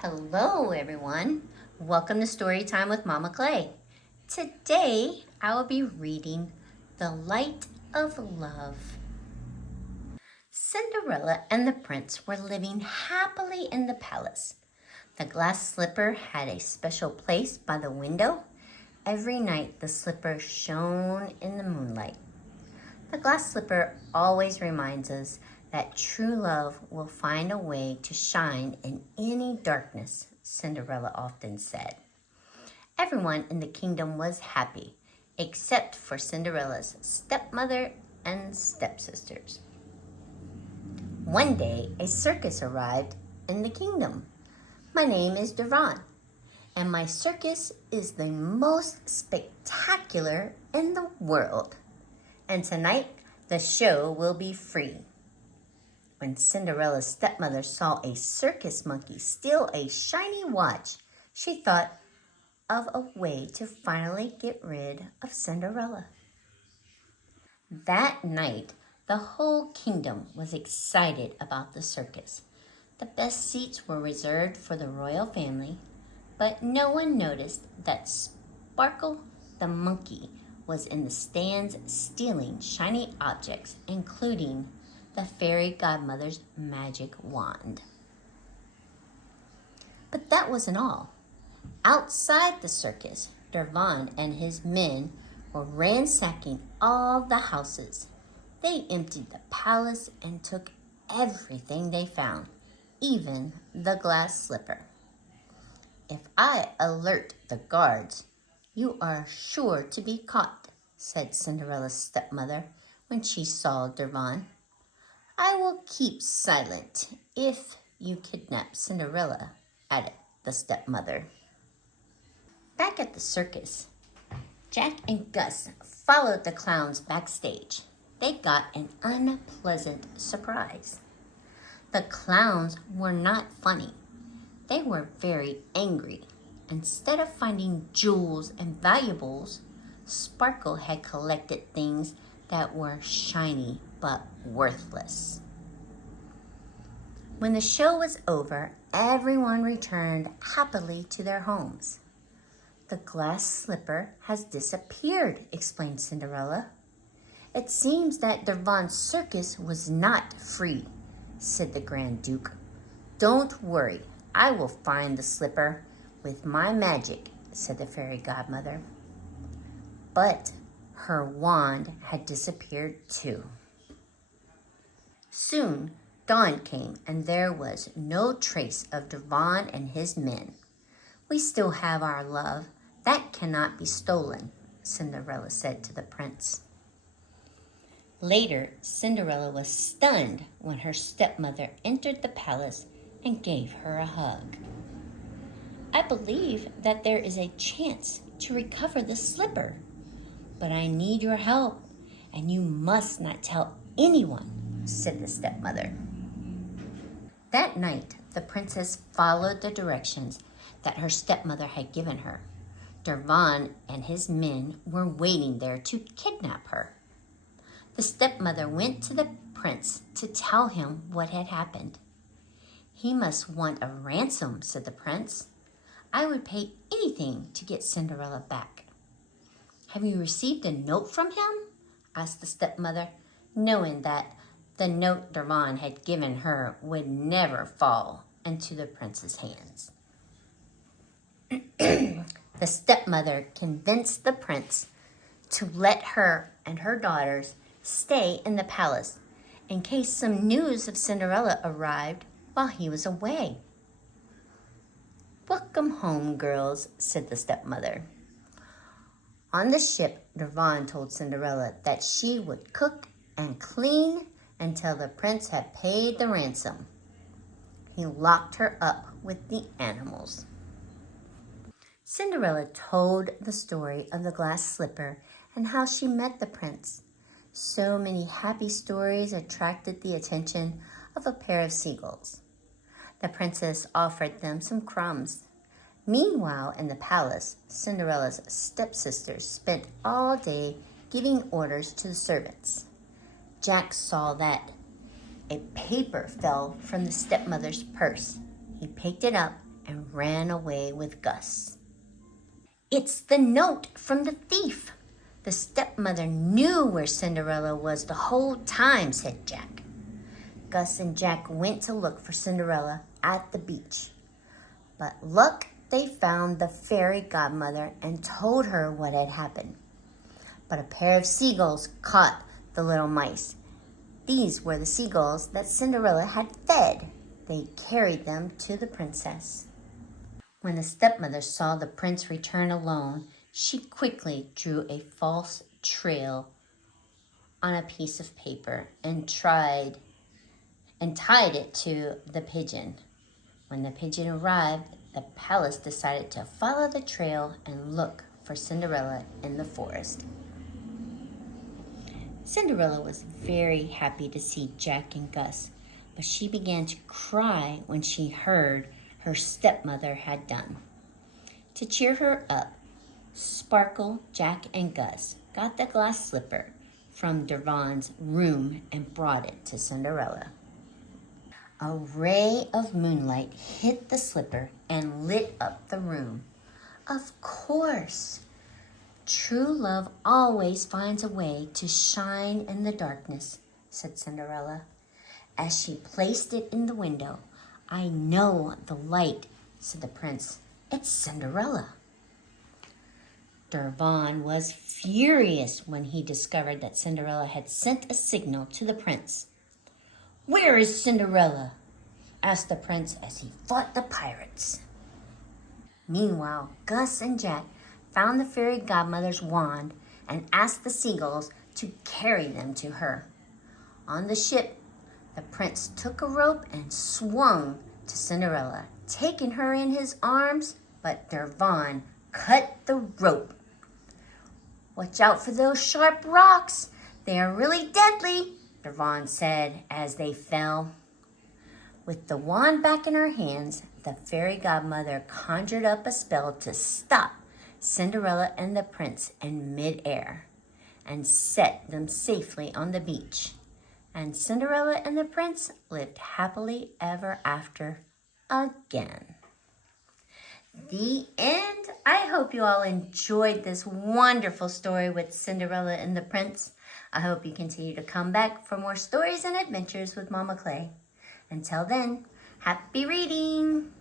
Hello everyone, welcome to Story Time with Mama Clay. Today I will be reading The Light of Love. Cinderella and the prince were living happily in the palace. The glass slipper had a special place by the window. Every night the slipper shone in the moonlight. The glass slipper always reminds us that true love will find a way to shine in any darkness, Cinderella often said. Everyone in the kingdom was happy, except for Cinderella's stepmother and stepsisters. One day, a circus arrived in the kingdom. My name is Devon, and my circus is the most spectacular in the world. And tonight, the show will be free. When Cinderella's stepmother saw a circus monkey steal a shiny watch, she thought of a way to finally get rid of Cinderella. That night, the whole kingdom was excited about the circus. The best seats were reserved for the royal family, but no one noticed that Sparkle the monkey was in the stands stealing shiny objects, including the fairy godmother's magic wand. But that wasn't all. Outside the circus, Devon and his men were ransacking all the houses. They emptied the palace and took everything they found, even the glass slipper. If I alert the guards, you are sure to be caught, said Cinderella's stepmother when she saw Devon. I will keep silent if you kidnap Cinderella, added the stepmother. Back at the circus, Jack and Gus followed the clowns backstage. They got an unpleasant surprise. The clowns were not funny. They were very angry. Instead of finding jewels and valuables, Sparkle had collected things that were shiny but worthless. When the show was over, everyone returned happily to their homes. The glass slipper has disappeared, explained Cinderella. It seems that Devon's circus was not free, said the Grand Duke. Don't worry, I will find the slipper with my magic, said the fairy godmother. But her wand had disappeared too. Soon, dawn came, and there was no trace of Devon and his men. We still have our love. That cannot be stolen, Cinderella said to the prince. Later, Cinderella was stunned when her stepmother entered the palace and gave her a hug. I believe that there is a chance to recover the slipper, but I need your help, and you must not tell anyone, said the stepmother. That night, the princess followed the directions that her stepmother had given her. Devon and his men were waiting there to kidnap her. The stepmother went to the prince to tell him what had happened. He must want a ransom, said the prince. I would pay anything to get Cinderella back. Have you received a note from him? Asked the stepmother, knowing that the note Devon had given her would never fall into the prince's hands. The stepmother convinced the prince to let her and her daughters stay in the palace in case some news of Cinderella arrived while he was away. Welcome home, girls, said the stepmother. On the ship, Devon told Cinderella that she would cook and clean until the prince had paid the ransom. He locked her up with the animals. Cinderella told the story of the glass slipper and how she met the prince. So many happy stories attracted the attention of a pair of seagulls. The princess offered them some crumbs. Meanwhile, in the palace, Cinderella's stepsisters spent all day giving orders to the servants. Jack saw that a paper fell from the stepmother's purse. He picked it up and ran away with Gus. "It's the note from the thief. The stepmother knew where Cinderella was the whole time," said Jack. Gus and Jack went to look for Cinderella at the beach. But luck, they found the fairy godmother and told her what had happened. But a pair of seagulls caught the little mice. These were the seagulls that Cinderella had fed. They carried them to the princess. When the stepmother saw the prince return alone, she quickly drew a false trail on a piece of paper and tied it to the pigeon. When the pigeon arrived, the palace decided to follow the trail and look for Cinderella in the forest. Cinderella was very happy to see Jack and Gus, but she began to cry when she heard her stepmother had done. To cheer her up, Sparkle, Jack, and Gus got the glass slipper from Dervan's room and brought it to Cinderella. A ray of moonlight hit the slipper and lit up the room. Of course! True love always finds a way to shine in the darkness, said Cinderella. As she placed it in the window, "I know the light," said the prince. "It's Cinderella." Dervan was furious when he discovered that Cinderella had sent a signal to the prince. "Where is Cinderella?" asked the prince as he fought the pirates. Meanwhile, Gus and Jack found the fairy godmother's wand and asked the seagulls to carry them to her. On the ship, the prince took a rope and swung to Cinderella, taking her in his arms, but Dervan cut the rope. "Watch out for those sharp rocks. They are really deadly," Dervan said as they fell. With the wand back in her hands, the fairy godmother conjured up a spell to stop Cinderella and the prince in midair and set them safely on the beach. And Cinderella and the prince lived happily ever after again. The end. I hope you all enjoyed this wonderful story with Cinderella and the Prince. I hope you continue to come back for more stories and adventures with Mama Clay. Until then, happy reading!